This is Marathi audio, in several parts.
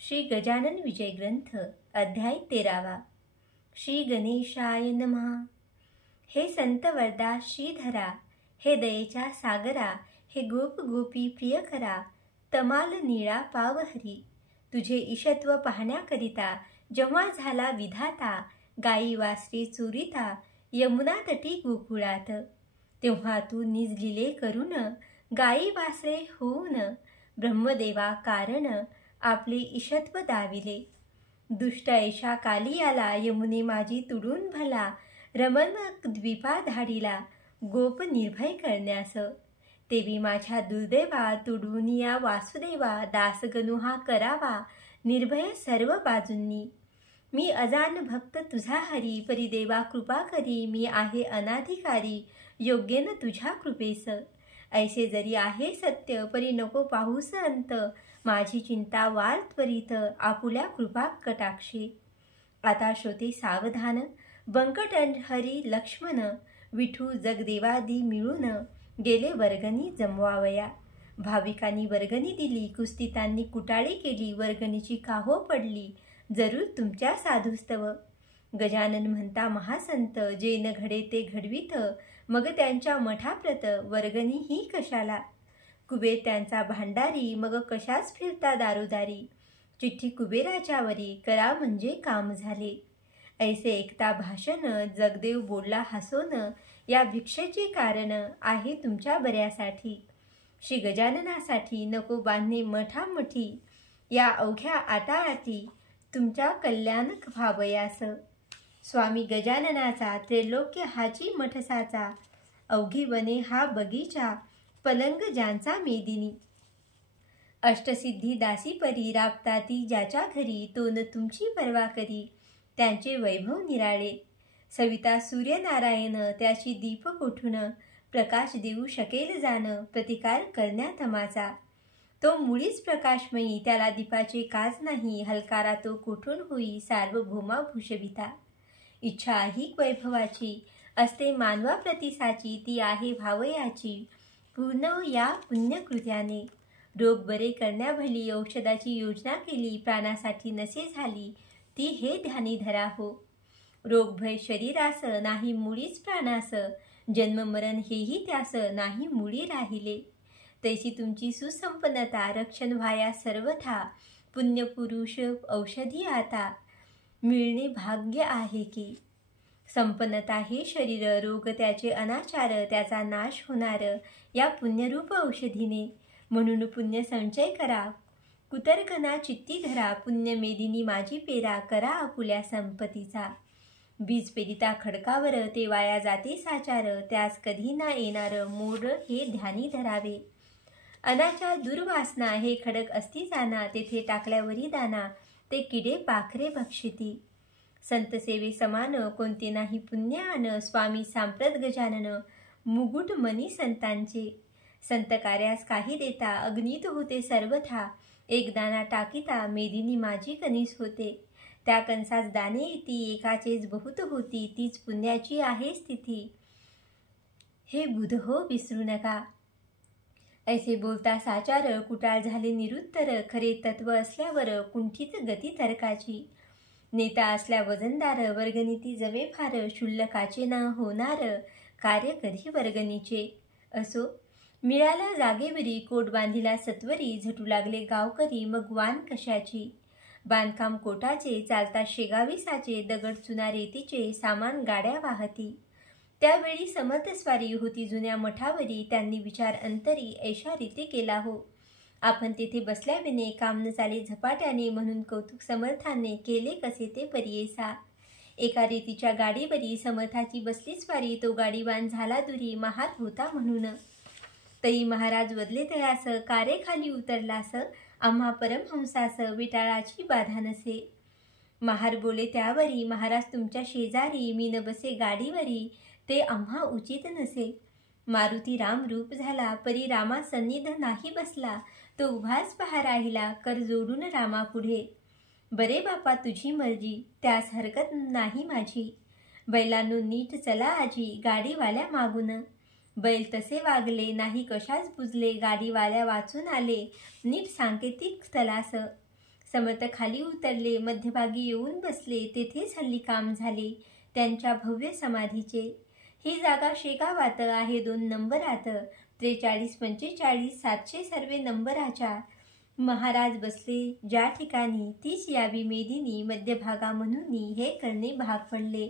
श्री गजानन विजय ग्रंथ अध्याय 13। श्री गणेशाय नमः। हे संत वरदा श्रीधरा, हे दयेच्या सागरा, हे गोप गोपी प्रियकरा, तमाल नीळा पावहरी, तुझे ईशत्व पाहण्याकरिता जेव्हा झाला विधाता, गाई वासरे चोरिता यमुना तटी गोकुळात, तेव्हा तू निज लीले करून गाई वासरे होऊन ब्रह्मदेवा कारण आपले ईशत्व दाविले। दुष्ट ऐशा काली आला यमुने माझी तुडून भला, रमण द्वीपा धाडीला गोप निर्भय करण्यास, तेवी माझ्या दुर्दैवा तुडून या वासुदेवा, दासगणू हा करावा निर्भय सर्व बाजूंनी। मी अजान भक्त तुझा हरी, परिदेवा कृपा करी, मी आहे अनाधिकारी योग्य न तुझ्या कृपेस। ऐसे जरी आहे सत्य परी नको पाहूस अंत, माझी चिंता वाल त्वरित आपुल्या कृपा कटाक्षे। आता श्रोते सावधान, बंकट हरी लक्ष्मण, विठू जगदेवादी मिळून गेले वर्गणी जमवावया। भाविकांनी वर्गणी दिली, कुस्तितांनी कुटाळी केली, वर्गणीची काहो पडली जरूर तुमच्या साधुस्तव। गजानन म्हणता महासंत, जे न घडे ते घडवित, मग त्यांच्या मठाप्रत वर्गणी ही कशाला। कुबेर त्यांचा भांडारी, मग कशाच फिरता दारोदारी, चिठ्ठी कुबेराच्यावरी करा म्हणजे काम झाले। ऐसे ऐकता भाषण जगदेव बोलला हसोन, या भिक्षेचे कारण आहे तुमच्या बऱ्यासाठी। श्री गजाननासाठी नको बांधणे मठामठी, या अवघ्या आटाआटी तुमच्या कल्याण व्हावयास। स्वामी गजाननाचा त्रैलोक्य हाची मठसाचा, अवघी वने हा बगीचा पलंग ज्यांचा मेदिनी। अष्टसिद्धी दासी परी राबता ती ज्याच्या घरी, तो न तुमची पर्वा करी त्यांचे वैभव निराळे। सविता सूर्यनारायण त्याची दीप कोठून प्रकाश देऊ शकेल जाण, प्रतिकार करण्यात माझा। तो मुळीच प्रकाशमयी त्याला दीपाचे काज नाही, हलकारा तो कोठून होई सार्वभौमा भूषविता। इच्छा अहिक वैभवाची असते मानवा प्रतिसाची, ती आहे भावयाची पूर्ण या पुण्यकृत्याने। रोग बरे करण्याभली औषधाची योजना केली, प्राणासाठी नसे झाली ती हे ध्यानी धरा हो। रोग भय शरीरास नाही मुळीच प्राणास, जन्म मरण हेही त्यास नाही मुळी राहिले। तैसी तुमची सुसंपन्नता रक्षण व्हाया सर्वथा, पुण्यपुरुष औषधी आता मिळणे भाग्य आहे की। संपन्नता हे शरीर, रोग त्याचे अनाचार, त्याचा नाश होणार या पुण्यरूप औषधीने। म्हणून पुण्य संचय करा, कुतर्कना चित्ती धरा, पुण्य मेदिनी माझी पेरा करा आपुल्या संपत्तीचा। बीज पेरिता खडकावर ते वाया जाते साचार, त्यास कधी ना येणार मोड हे ध्यानी धरावे। अनाचार दुर्वासना हे खडक असती जाना, तेथे टाकल्यावरी दाना ते किडे पाखरे भक्षिती। संत सेवे समान कोणते नाही पुण्यान, स्वामी सांप्रत गजानन मुगुट मनी संतांचे। संत कार्यास काही देता अग्नीत होते सर्वथा, एक दाना टाकीता मेदिनी माझी कणीस होते। त्या कंसास दाने येती एकाचेच बहुत होती, तीच पुण्याची आहे स्थिती, हे बुध हो विसरू नका। ऐसे बोलता साचार कुटाळ झाले निरुत्तर, खरे तत्व असल्यावर कुंठित गती तर्काची। नेता असल्या वजनदार वर्गणीती जवे फार, शुल्लकाचे न होणार कार्य कधी वर्गणीचे। असो मिळाल्या जागेवरी कोट बांधिला सत्वरी, झटू लागले गावकरी मग वान कशाची। बांधकाम कोटाचे चालता शेगावीसाचे, दगड चुना रेतीचे सामान गाड्या वाहती। त्यावेळी समर्थस्वारी होती जुन्या मठावरी, त्यांनी विचार अंतरी ऐशा रीती केला हो। आपण तेथे बसल्याविने काम न चाले झपाट्याने, म्हणून कौतुक समर्थाने केले कसे ते परियेसा। एका रीतीच्या गाडीवरी समर्थाची बसली स्वारी, तो गाडीवान झाला दुरी महार होता म्हणून। तरी महाराज वदले तयास, कारे खाली उतरलास, आम्हा परमहंसास विटाळाची बाधा नसे। महार बोले त्यावरी, महाराज तुमच्या शेजारी मी न बसे गाडीवरी, ते आम्हा उचित नसे। मारुती राम रूप झाला परी रामा सन्निध नाही बसला, तो उभाच पहा राहिला कर जोडून रामा पुढे। बरे बापा तुझी मर्जी त्यास हरकत नाही माझी, बैलांनो नीट चला आजी गाडीवाल्या मागून। बैल तसे वागले नाही कशाच बुजले, गाडीवाल्या वाचून आले नीट सांकेतिक स्थलास। समर्थ खाली उतरले, मध्यभागी येऊन बसले. तेथेच हल्ली काम झाले त्यांच्या भव्य समाधीचे. ही जागा शेगावात आहे 2 नंबरात. 43, 45, 700 सर्वे नंबराच्या. महाराज बसले ज्या ठिकाणी तीच यावी मेदिनी मध्यभागा म्हणून हे करणे भाग पडले.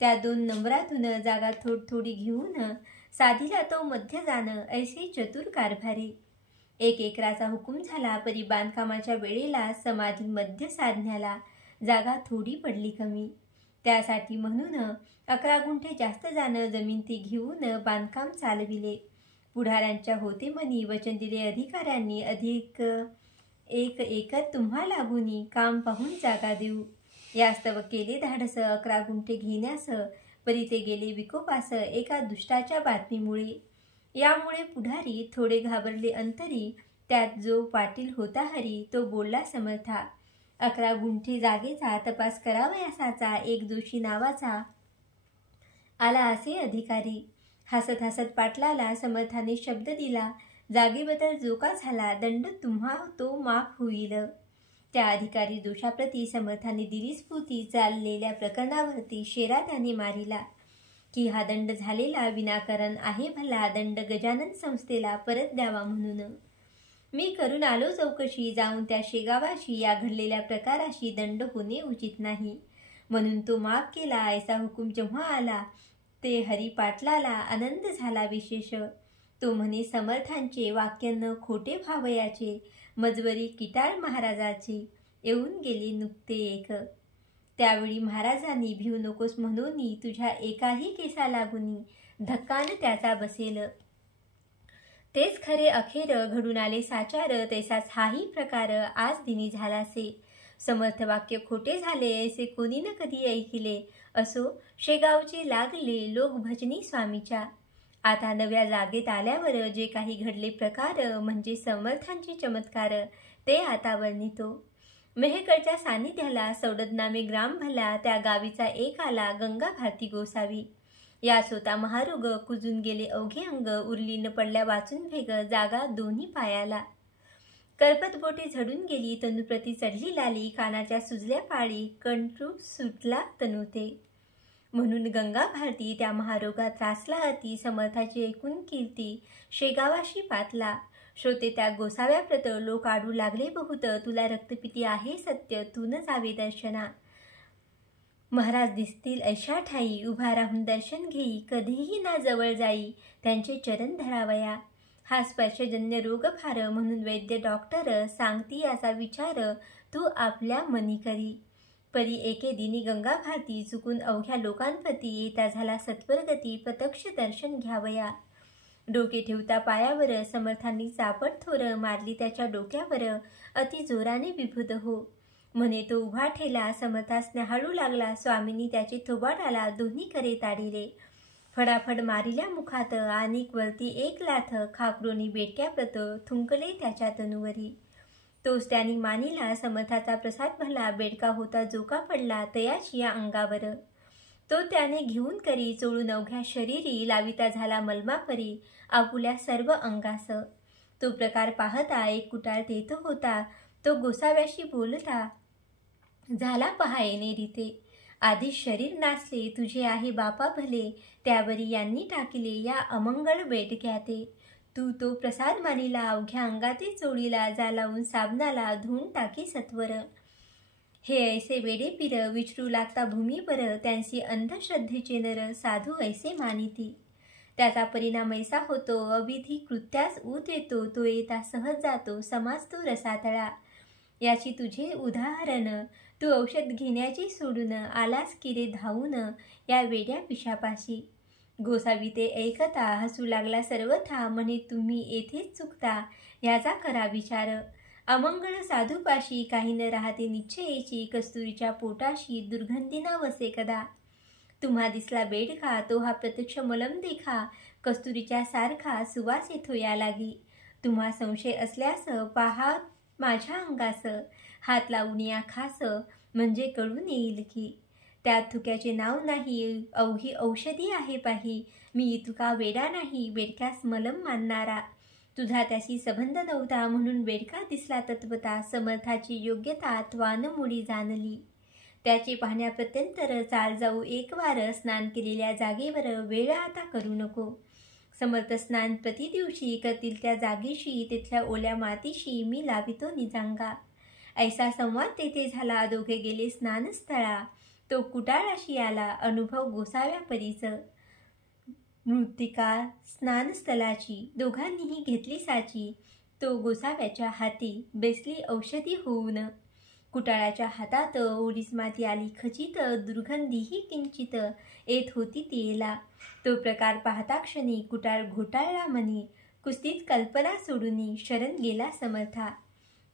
त्या 2 नंबरातून जागा थोडी घेऊन साधीला तो मध्य जाणं ऐसे चतुर कारभारी. 1 एकराचा हुकूम झाला, परी बांधकामाच्या वेळेला समाधी मध्य साधण्याला जागा थोडी पडली कमी. त्यासाठी म्हणून 11 गुंठे जास्त जाणं जमीन ती घेऊन बांधकाम चालविले. पुढाऱ्यांच्या होते मनी वचन दिले अधिकाऱ्यांनी, अधिक 1 एकर तुम्हा लागूनी काम पाहून जागा देऊ. यास्तव केले धाडस 11 गुंठे घेण्यास, परी ते गेले विकोपास एका दुष्टाच्या बातमीमुळे. यामुळे पुढारी थोडे घाबरले अंतरी. त्यात जो पाटील होता हरी तो बोलला समर्था, 11 गुंठे जागेचा तपास करावयासाचा एक जोशी नावाचा आला असे अधिकारी. हसत हसत पाटलाला समर्थाने शब्द दिला, जागेबद्दल जो का झाला दंड तुम्हा तो माफ होईल. त्या अधिकारी दोषाप्रती समर्थाने दिली स्फूर्ती. चाललेल्या प्रकरणावरती शेरा त्याने मारिला की हा दंड झालेला विनाकारण आहे भला, दंड गजानन संस्थेला परत द्यावा म्हणून. मी करून आलो चौकशी जाऊन त्या शेगावाशी, या घडलेल्या प्रकाराशी दंड होणे उचित नाही म्हणून तो माफ केला. ऐसा हुकूम जेव्हा आला ते हरी पाटलाला आनंद झाला विशेष. तो म्हणे समर्थांचे वाक्य न खोटे व्हावयाचे, मजवरी किटाळ महाराजाचे येऊन गेले नुकते एक. त्यावेळी महाराजांनी भिवू नकोस म्हणून तुझ्या एकाही केसा लागुनी धक्कान त्याचा बसेल. तेच खरे अखेर घडून आले साचार, तैसाच हाही प्रकार आज दिनी झालासे. समर्थ वाक्य खोटे झाले ऐसे कोणी न कधी ऐकिले. असो शेगावचे लागले लोक भजनी स्वामीच्या. आता नव्या जागेत आल्यावर जे काही घडले प्रकार म्हणजे समर्थांचे चमत्कार ते आता वर्णितो. मेहकडच्या सानिध्याला सौडद नामे ग्राम भला, त्या गावीचा एक आला गंगा भारती गोसावी. या सोता महारोग कुजून गेले अवघे अंग, उरली न पडल्या वाचून भेग जागा दोन्ही पायाला. कळपत बोटे झडून गेली तनुप्रती चढली लाली, कानाच्या सुजल्या पाळी कंठू सुटला तनुते. म्हणून गंगा भारती त्या महारोगात त्रासला अति, समर्थाची ऐकून कीर्ती शेगावाशी पातला. श्रोते त्या गोसाव्याप्रत लोक आडू लागले बहुत, तुला रक्तपिती आहे सत्य तू न जावे दर्शना. महाराज दिसतील ऐशा ठाई, उभा राहून दर्शन घेई कधीही ना जवळ जाई, त्यांचे चरण धरावया. हा स्पर्शजन्य रोग फार म्हणून वैद्य डॉक्टर सांगती याचा विचार तू आपल्या मनी करी. परी एके दिनी गंगा भारती चुकून अवघ्या लोकांप्रती येता झाला सत्वरगती, प्रत्यक्ष दर्शन घ्यावया. डोके ठेवता पायावर समर्थांनी चापट थोर मारली त्याच्या डोक्यावर, अति जोराने विभूत हो म्हणे तो उभा ठेला. समर्थास न्याहाळू लागला स्वामींनी त्याचे थोबाड आला, दोन्ही करे ताडिले. फडाफड मारिल्या मुखात आणिक वरती एक लाथ, खाकरोनी बेटक्याप्रत थुंकले त्याच्या तनुवरी. तोच त्यानी मानिला समर्थाचा प्रसाद भला, बेडका होता जोका पडला तयाची या अंगावर. तो त्याने घेऊन करी चोळून अवघ्या शरीरी, लाविता झाला मलमापरी आपुल्या सर्व अंगास. तो प्रकार पाहता एक कुटाळ तेथ होता, तो गोसाव्याशी बोलता झाला पहा येणे रीते. आधी शरीर नाचले तुझे आहे बापा भले, त्यावरी यांनी टाकिले या अमंगळ बेडक्याते. तू तो प्रसाद मानिला अवघ्या अंगाते चोळीला, जा लावून साबणाला धुवून टाकी सत्वर. हे ऐसे वेडे पीर विचरू लागता भूमीवर, त्यांची अंधश्रद्धेचे नर साधू ऐसे मानिती. त्याचा परिणाम ऐसा होतो अविधी कृत्यास ऊत येतो, तो येता सहज जातो समाज तो रसातळा. याची तुझे उदाहरण तू औषध घेण्याची सोडून आलास किरे धावून या वेड्या पिशापाशी. गोसावी ते ऐकता हसू लागला सर्वथा, म्हणे तुम्ही येथेच चुकता याचा करा विचार. अमंगळ साधूपाशी काही न राहते निश्चयेची, कस्तुरीच्या पोटाशी दुर्गंधीना वसे कदा. तुम्हा दिसला बेडका तो हा प्रत्यक्ष मलम देखा, कस्तुरीच्या सारखा सुवास येतो या लागी. तुम्हा संशय असल्यास पहा माझ्या अंगास, हात लावून या खास म्हणजे कळून येईल की. त्यात थुक्याचे नाव नाही अवघी औषधी आहे पाही, मी तुका वेडा नाही बेडक्यास मलम मानणारा. तुझा त्याशी संबंध नव्हता म्हणून बेडका दिसला तत्वता. समर्थाची योग्यता त्वानमुळी जाणली. त्याचे पाहण्याप्रत्यंतर चाल जाऊ एक वार. स्नान केलेल्या जागेवर वेळ आता करू नको. समर्थ स्नान प्रति दिवशी करतील त्या जागीशी. तिथल्या ओल्या मातीशी मी लावितो निजांगा. ऐसा संवाद तेथे झाला. दोघे गेले स्नानस्थळा. तो कुटाळाशी आला. अनुभव गोसाव्या परीच. मृत्तिका स्नानस्थळाची दोघांनीही घेतली साची. तो गोसाव्याच्या हाती बेसली औषधी होऊन. कुटाळाच्या हातात ओलीस माती आली खचित. दुर्गंधीही किंचित येत होती तिला. तो प्रकार पाहता क्षणी कुटाळ घोटाळला मनी. कुस्तीत कल्पना सोडून शरण गेला समर्था.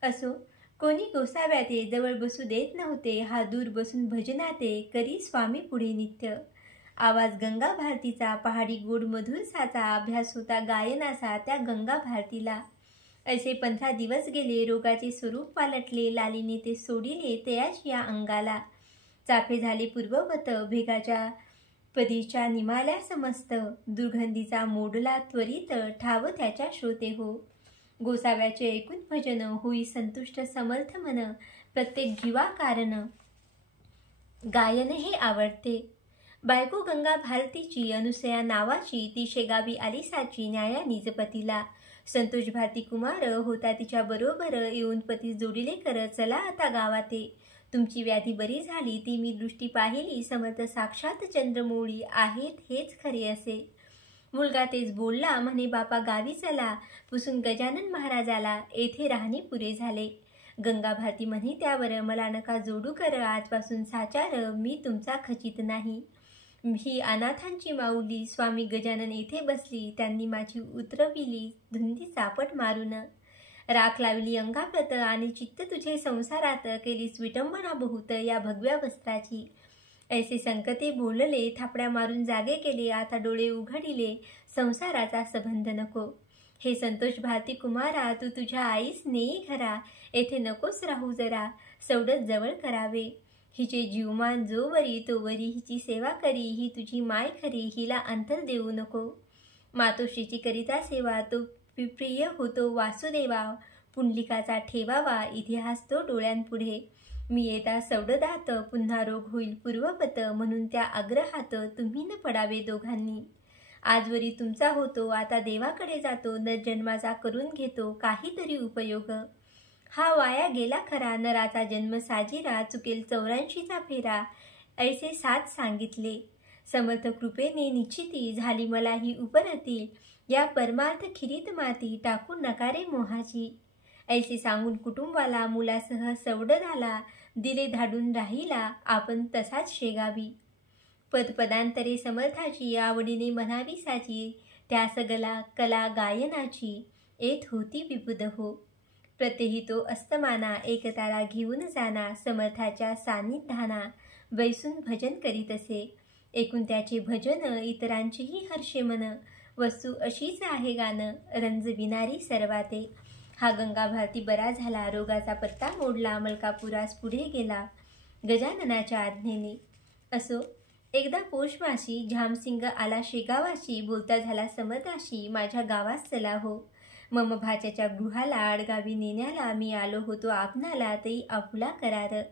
असो कोणी गोसाव्याते जवळ बसू देत नव्हते. हा दूर बसून भजनाते करी स्वामी पुढे नित्य. आवाज गंगा भारतीचा पहाडी गोड मधुर साचा. अभ्यास होता गायनाचा त्या गंगा भारतीला. ऐसे 15 दिवस गेले. रोगाचे स्वरूप पालटले. लालीने ते सोडिले तयाच या अंगाला. चाफे झाले पूर्ववत. भेगाच्या पदीच्या निमाल्या समस्त. दुर्गंधीचा मोडला त्वरित ठाव त्याच्या श्रोते हो. गोसाव्याचे ऐकून भजन होई संतुष्ट समर्थ मन. प्रत्येक जीवा कारण गायन हे आवडते. बायको गंगा भारतीची अनुसया नावाची. ती शेगावी आली साची न्याया निजपतीला. संतोष भारती कुमार होता तिच्या बरोबर. येऊन पतीस जोडिले कर चला आता गावाते. तुमची व्याधी बरी झाली ती मी दृष्टी पाहिली. समर्थ साक्षात चंद्रमौळी आहेत हेच खरे असे. मुलगा तेच बोलला म्हणे बापा गावी चला. पुसून गजानन महाराजाला येथे राहणे पुरे झाले. गंगा भारती म्हणे त्यावर मला नका जोडू कर. आजपासून साचार मी तुमचा खचित नाही. ही अनाथांची माऊली. स्वामी गजानन येथे बसली. त्यांनी माझी उतरविली धुंदी चापट मारून. राख लावली अंगाप्रत आणि चित्त तुझे संसारात. केलीस विटंबना बहुत या भगव्या वस्त्राची. ऐसे संकते बोलले थापड्या मारून जागे केले. आता डोळे उघडिले संसाराचा संबंध नको. हे संतोष भारती कुमारा तू तुझ्या आईस नेई घरा. येथे नकोस राहू जरा. सवडत जवळ करावे. हिचे जीवमान जोवरी तोवरी हिची सेवा करी. ही तुझी माय खरी हिला अंतर देऊ नको. मातोश्रीची करिता सेवा तो प्रिय होतो वासुदेवा. पुंडलिकाचा ठेवावा इतिहास तो डोळ्यांपुढे. मी येता सवडदात पुन्हा रोग होईल पूर्वपत. म्हणून त्या आग्रहात तुम्ही न पडावे दोघांनी. आजवरी तुमचा होतो आता देवाकडे जातो. न जन्माचा करून घेतो काहीतरी उपयोग. हा वाया गेला खरा नराचा जन्म साजिरा. चुकेल 84चा फेरा. ऐसे 7 सांगितले. समर्थ कृपेने निश्चिती झाली मला ही उपरती. या परमार्थ खिरीत माती टाकून नकारे मोहाची. ऐसे सांगून कुटुंबाला मुलासह सवडदाला. दिले धाडून राहिला आपण तसाच शेगावी. पदपदांतरे समर्थाची आवडीने म्हणावी साची. त्या सगला कला गायनाची येत होती विबुध हो. प्रत्यही तो अस्तमाना एक तारा घेऊन जाना. समर्थाच्या सान्निध्याना बैसून भजन करीत असे. एकूण त्याचे भजन इतरांचेही हर्षे मन. वस्तू अशीच आहे गाणं रंजविणारी सर्वाते. हा गंगा भारती बरा झाला. रोगाचा पत्ता मोडला. मलकापुरास पुढे गेला गजाननाच्या आज्ञेने. असो एकदा पोषमाशी झामसिंग आला शेगावाशी. बोलता झाला समर्थाशी माझ्या गावास चला हो. मम भाच्याच्या गृहाला आडगावी नेण्याला. मी आलो होतो आपणाला तई आपुला करार.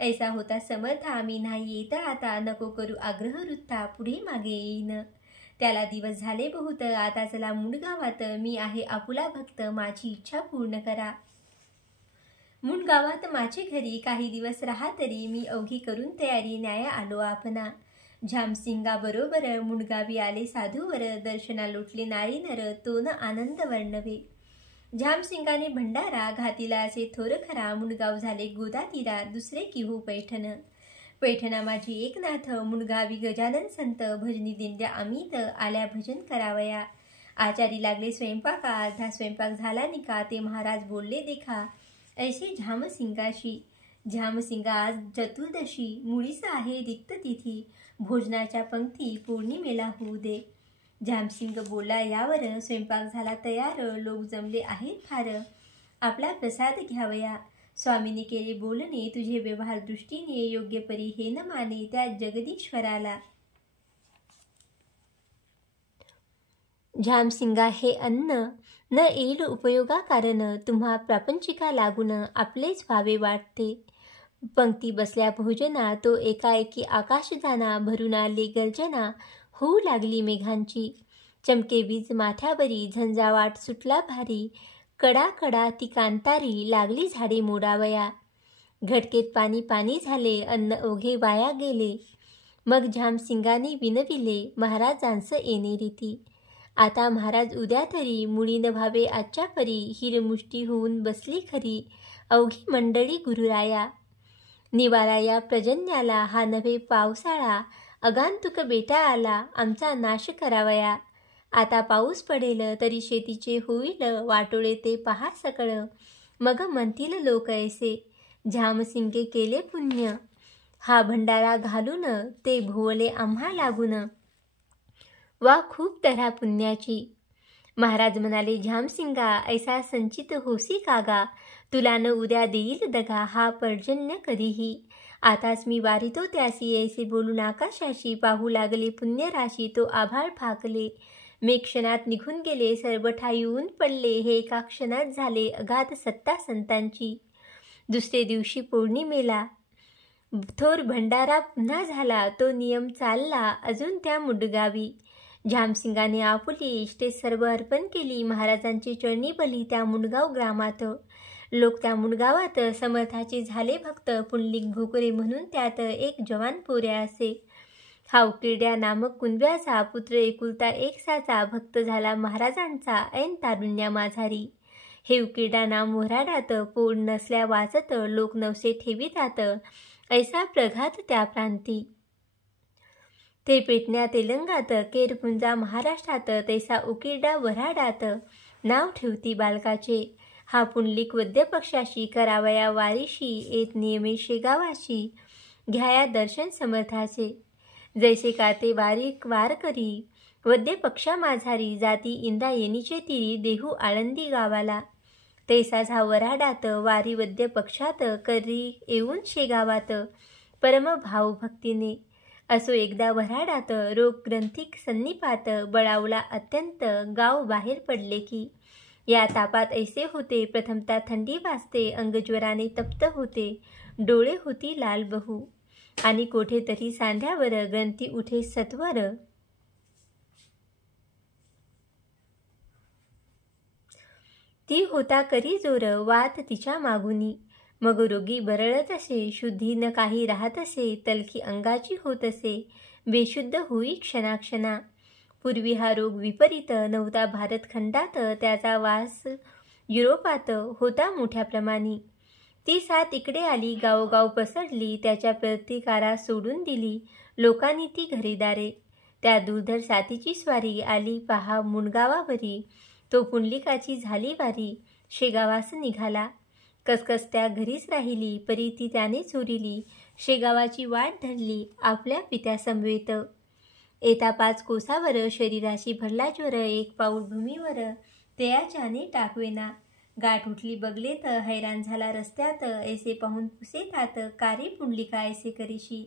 ऐसा होता समर्था मी नाही येता आता. नको करू आग्रह वृत्ता पुढे मागे येईन. त्याला दिवस झाले बहुत आता चला मुंडगावात. मी आहे आपुला भक्त माझी इच्छा पूर्ण करा. मुंडगावात माझे घरी काही दिवस राहा तरी. मी अवघी करून तयारी न्याया आलो आपणा. झामसिंगा बरोबर मुंडगावी आले साधूवर. दर्शना लोटले नारी नर तो न आनंद वर्णवे. झामसिंगाने भंडारा घातीला असे थोर खरा. मुंडगाव झाले गोदा तीरा दुसरे किहू पैठण. पैठणा माझी एकनाथ मुंडगावी गजानन संत. भजनी दिंड्या अमित आल्या भजन करावया. आचारी लागले स्वयंपाका. अर्धा स्वयंपाक झाला निका. ते महाराज बोलले देखा ऐसे झामसिंगाशी. झामसिंगा आज चतुर्दशी. मुळीस आहे रिक्त तिथी. भोजनाच्या पंक्ती पौर्णिमेला होऊ दे. झामसिंग बोला यावर. स्वयंपाक झाला तयार. लोक जमले आहेत फार. आपला प्रसाद घ्यावया. स्वामीने केले बोलणे तुझे व्यवहार दृष्टीने. योग्य परी हे न माने. त्या जगदीश्वराला झामसिंगा हे अन्न न येईल उपयोगा कारण तुम्हा प्रापंचिका लागून आपलेच व्हावे वाटते. पंक्ती बसल्या भोजना तो एकाएकी आकाश जाना भरून आले गर्जना होऊ लागली मेघांची. चमके वीज माथ्यावरी झंझावाट सुटला भारी कडा कडा ती कांतारी लागली झाडे मोडावया. घटकेत पाणी पाणी झाले अन्न ओघे वाया गेले. मग झामसिंगाने विनविले महाराजांस येणे रीती. आता महाराज उद्या तरी मुळी न व्हावे आजच्या परी हिरमुष्टी होऊन बसली खरी अवघी मंडळी गुरुराया. निवारा या प्रजन्याला हा नव्हे पावसाळा अगांतुक बेटा आला आमचा नाश करावया. आता पाऊस पडेल तरी शेतीचे होईल वाटोळे ते पहा सकळ. मग म्हणतील लोक ऐसे झामसिंगे केले पुण्य हा भंडारा घालून ते भोवले आम्हा लागून. वा खूप तऱ्हा पुण्याची. महाराज म्हणाले झामसिंगा ऐसा संचित होसी कागा तुला न उद्या देईल दगा हा पर्जन्य कधीही. आताच मी वारितो त्यासी ऐसे बोलून आकाशाशी पाहू लागले पुण्यराशी. तो आभाळ फाकले मे क्षणात निघून गेले सर्व ठाई ऊन पडले हे एका क्षणात झाले अगाध सत्ता संतांची. दुसरे दिवशी पौर्णिमेला थोर भंडारा पुन्हा झाला तो नियम चालला अजून त्या मुंडगावी. झामसिंगाने आपुली इष्टे सर्व अर्पण केली महाराजांची चरणी बली त्या मुंडगाव ग्रामात. लोक त्या मुंडगावात समर्थाचे झाले भक्त पुंडलिक भोकरे म्हणून त्यात एक जवान पोऱ्या असे. हा उकिरड्या नामक कुंब्याचा पुत्र एकुलता एक साचा भक्त झाला महाराजांचा ऐन तारुण्या माझारी. हे उकिरडा नाम वऱ्हाडात पोळ नसल्या वाचत लोक नवसे ठेवितात ऐसा प्रघात त्या प्रांती. ते पेटण्या तेलंगात केरपुंजा महाराष्ट्रात तैसा उकिरडा वऱ्हाडात नाव ठेवती बालकाचे. हा पुंडलिक वद्य पक्षाशी करावया वारीशी येत नियमे शेगावाशी घ्याया दर्शन समर्थाचे. जैसे का ते वार करी वद्य पक्षा माझारी जाती इंद्रायणीचे तिरी देहू आळंदी गावाला. तैसा झा वऱ्हाडात वारी वद्य पक्षात करी येऊन शेगावात परम भावभक्तीने. असो एकदा वऱ्हाडात रोग ग्रंथिक सन्निपात बळावला अत्यंत गाव बाहेर पडले की. या तापात ऐसे होते प्रथमता थंडी वाजते अंगज्वराने तप्त होते डोळे होती लाल बहु आणि कोठेतरी सांध्यावर ग्रंथी उठे सत्वर. ती होता करी जोर वात तिच्या मागुनी. मग रोगी बरळत असे शुद्धी न काही राहत असे तलखी अंगाची होत असे बेशुद्ध होई क्षणाक्षणा. पूर्वी हा रोग विपरीत नव्हता भारतखंडात त्याचा वास युरोपात होता मोठ्या प्रमाणी. ती साथ इकडे आली गावोगाव पसरली त्याच्या प्रतिकारा सोडून दिली लोकांनी ती घरीदारे. त्या दुर्धर साथीची स्वारी आली पहा मुंडगावावरी. तो पुंडलिकाची झाली वारी शेगावास निघाला. कसकस त्या घरीच राहिली परी ती त्याने चोरिली. शेगावाची वाट धरली आपल्या पित्या समवेत. येता 5 कोसावर शरीराशी भरला ज्वर एक पाऊल भूमीवर तेयाच्याने टाकवेना. गाठ उठली बगलेत हैराण झाला रस्त्यात ऐसे पाहून पुसेतात कारे पुंडलिका ऐसे करीशी.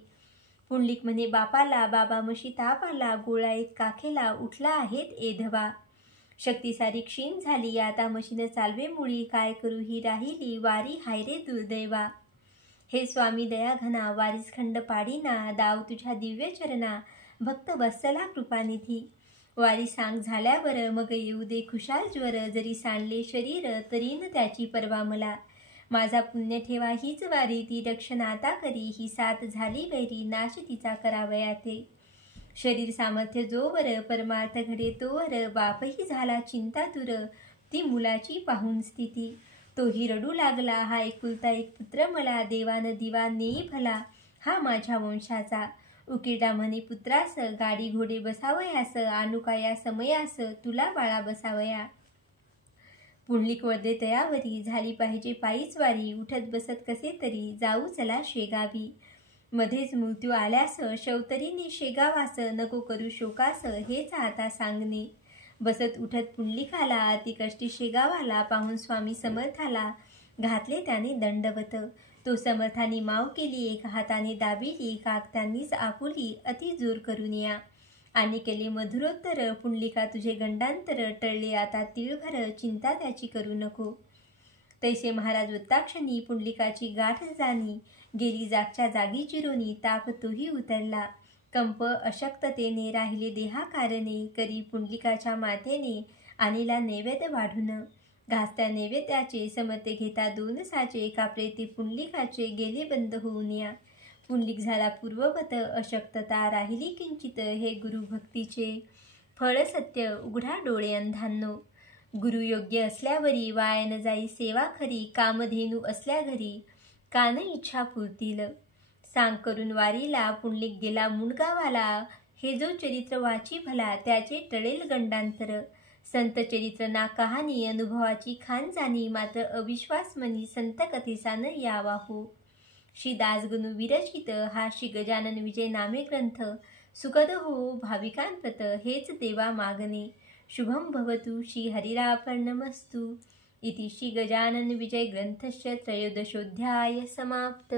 पुंडलिक म्हणे बापाला बाबा मशी ताप आला गोळा एक काखेला उठला आहेत एधवा. शक्ती सारी क्षीण झाली आता मशीन चालवे मुळी काय करू ही राहिली वारी हायरे दुर्दैवा. हे स्वामी दया घना वारीस खंड पाडीना दाव तुझ्या दिव्य चरणा भक्त वत्सला कृपानिधी. वारी सांग झाल्यावर मग येऊ दे खुशाल ज्वर जरी सांडले शरीर तरी न त्याची परवा मला. माझा पुण्य ठेवा हीच वारी ती रक्षण आता करी ही साथ झाली वैरी नाश तिचा करावया ते. शरीर सामर्थ्य जोवर परमार्थ घडे तोवर बापही झाला चिंता दूर ती मुलाची पाहून स्थिती. तोही रडू लागला हा एकुलता एक पुत्र मला देवान दिवा नेई भला हा माझ्या वंशाचा. उकिरडा म्हणे पुत्रास गाडी घोडे बसावयास आणू का या समयास तुला बाळा बसावया. पुंडलिक वदे तयावरी झाली पाहिजे पायीच वारी उठत बसत कसे तरी जाऊ चला शेगावी. मध्येच मृत्यू आल्यास शवतरीने शेगावास नको करू शोकास हेच आता सांगणे. बसत उठत पुंडलिकाला अति कष्टी शेगावाला पाहून स्वामी समर्थाला घातले त्याने दंडवत. तो समर्थाने माव केली एका हाताने दाबिली काक त्यांनीच आपुली अति जोर करून या. आणि केले मधुरोत्तर पुंडलिका तुझे गंडांतर टळले आता तिळभर चिंता त्याची करू नको. तैसे महाराज वृत्ताक्षणी पुंडलिकाची गाठ जाणी गेली जागच्या जागी चिरोनी ताप तोही उतरला. कंप अशक्ततेने राहिले देहाकारणे करी पुंडलिकाच्या मातेने आणीला नैवेद्य वाढून. घासत्या नैवेद्याचे समते घेता 2 साचे कापले ते पुंडलिकाचे गेले बंद होऊन या. पुंडलिक झाला पूर्ववत अशक्तता राहिली किंचित हे गुरुभक्तीचे फळ सत्य उघडा डोळे अंधांनो. गुरु योग्य असल्यावरी वायान जाई सेवा खरी कामधेनू असल्या घरी कान इच्छा पुरतील. सांग करून वारीला पुंडलिक गेला मुंडगावाला हे जो चरित्र वाची भला त्याचे टळेल गंडांतर. संत चरित्र ना कहाणी अनुभवाची खान जाणी मात्र अविश्वास मनी संत कथेसा न यावा हो. श्री दासगणू विरचित हा श्री गजानन विजय नामे ग्रंथ सुखद हो भाविकांप्रत हेच देवा मागणे. शुभम भवतु श्री हरिरापर्णमस्तु. इति श्री गजानन विजय ग्रंथस्य 13ोऽध्याय समाप्त.